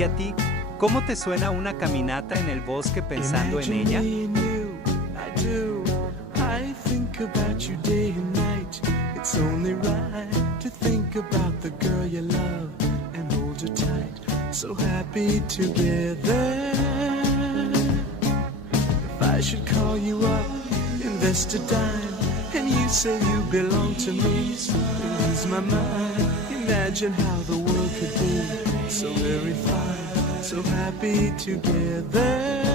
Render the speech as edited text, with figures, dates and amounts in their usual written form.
¿Y a ti? ¿Cómo te suena una caminata en el bosque pensando en ella? I think about you day and night. It's only right to think about the girl you love and hold her tight. So happy together. If I should call you up, invest a dime, and you say you belong to me, lose my mind. Imagine how the world could be so very fine, so happy together.